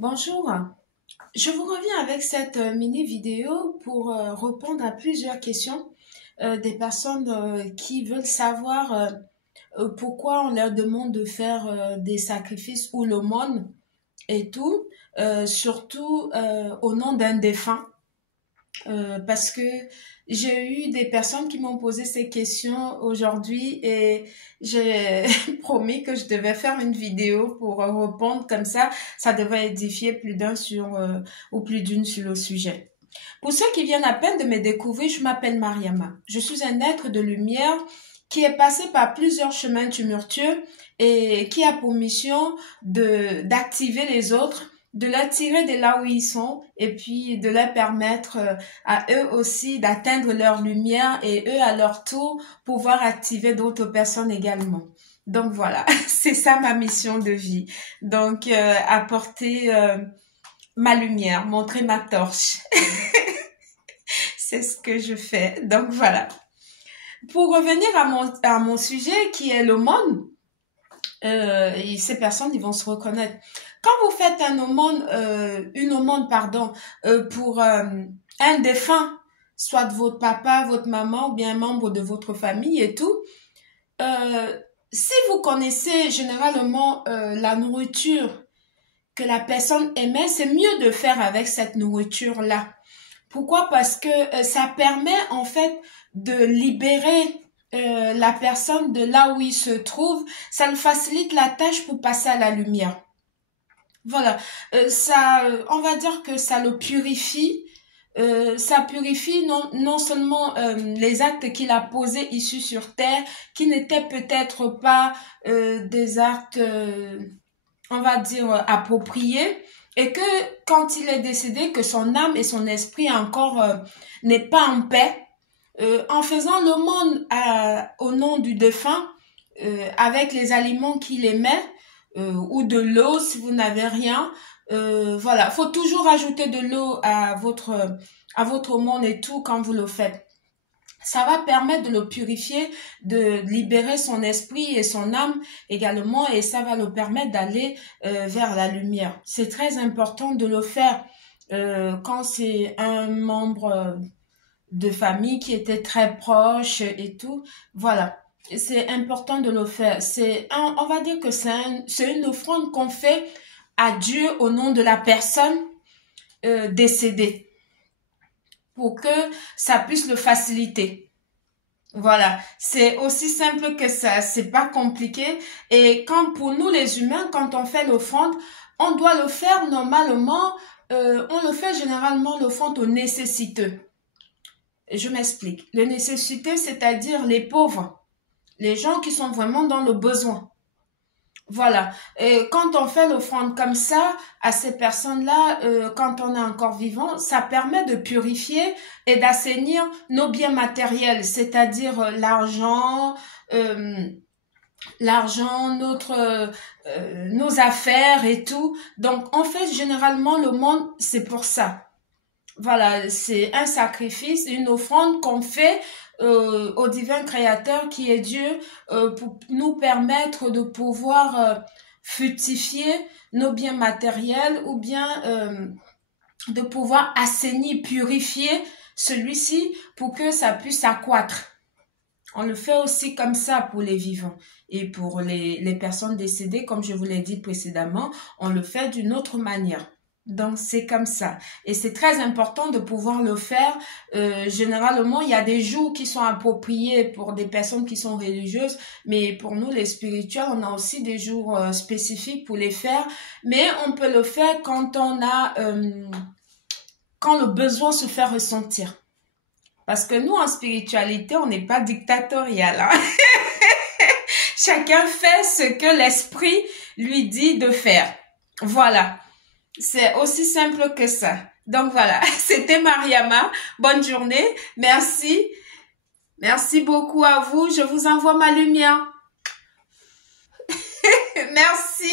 Bonjour, je vous reviens avec cette mini vidéo pour répondre à plusieurs questions des personnes qui veulent savoir pourquoi on leur demande de faire des sacrifices ou l'aumône et tout, surtout au nom d'un défunt. Parce que j'ai eu des personnes qui m'ont posé ces questions aujourd'hui et j'ai promis que je devais faire une vidéo pour répondre comme ça devrait édifier plus d'un sur ou plus d'une sur le sujet. Pour ceux qui viennent à peine de me découvrir, je m'appelle Mariama. Je suis un être de lumière qui est passé par plusieurs chemins tumultueux et qui a pour mission d'activer les autres, de les tirer de là où ils sont et puis de leur permettre à eux aussi d'atteindre leur lumière et eux à leur tour pouvoir activer d'autres personnes également. Donc voilà, c'est ça ma mission de vie. Donc apporter ma lumière, montrer ma torche. C'est ce que je fais. Donc voilà. Pour revenir à mon sujet qui est l'aumône, et ces personnes ils vont se reconnaître. Quand vous faites une aumône pour un défunt, soit de votre papa, votre maman ou bien un membre de votre famille et tout, si vous connaissez généralement la nourriture que la personne aimait, c'est mieux de faire avec cette nourriture-là. Pourquoi? Parce que ça permet en fait de libérer la personne de là où il se trouve. Ça le facilite la tâche pour passer à la lumière. Voilà, on va dire que ça le purifie. Ça purifie non seulement les actes qu'il a posés ici sur terre, qui n'étaient peut-être pas des actes, on va dire, appropriés, et que quand il est décédé, que son âme et son esprit encore n'est pas en paix, en faisant l'aumône au nom du défunt, avec les aliments qu'il aimait, ou de l'eau si vous n'avez rien, voilà, faut toujours ajouter de l'eau à votre aumône et tout quand vous le faites. Ça va permettre de le purifier, de libérer son esprit et son âme également, et ça va le permettre d'aller vers la lumière. C'est très important de le faire quand c'est un membre de famille qui était très proche et tout. Voilà, c'est important de le faire. On va dire que c'est une offrande qu'on fait à Dieu au nom de la personne décédée, pour que ça puisse le faciliter. Voilà, c'est aussi simple que ça, c'est pas compliqué. Et quand pour nous les humains, quand on fait l'offrande, on doit le faire normalement, on le fait généralement l'offrande aux nécessiteux. Je m'explique. Les nécessités, c'est-à-dire les pauvres, les gens qui sont vraiment dans le besoin. Voilà. Et quand on fait l'offrande comme ça à ces personnes-là, quand on est encore vivant, ça permet de purifier et d'assainir nos biens matériels, c'est-à-dire nos affaires et tout. Donc, on fait généralement le monde, c'est pour ça. Voilà, c'est un sacrifice, une offrande qu'on fait au divin créateur qui est Dieu, pour nous permettre de pouvoir fructifier nos biens matériels, ou bien de pouvoir assainir, purifier celui-ci pour que ça puisse accroître. On le fait aussi comme ça pour les vivants. Et pour les personnes décédées, comme je vous l'ai dit précédemment, on le fait d'une autre manière. Donc, c'est comme ça. Et c'est très important de pouvoir le faire. Généralement, il y a des jours qui sont appropriés pour des personnes qui sont religieuses, mais pour nous, les spirituels, on a aussi des jours spécifiques pour les faire. Mais on peut le faire quand quand le besoin se fait ressentir. Parce que nous, en spiritualité, on n'est pas dictatorial, hein? Chacun fait ce que l'esprit lui dit de faire. Voilà. C'est aussi simple que ça. Donc voilà, c'était Mariama. Bonne journée. Merci. Merci beaucoup à vous. Je vous envoie ma lumière. Merci.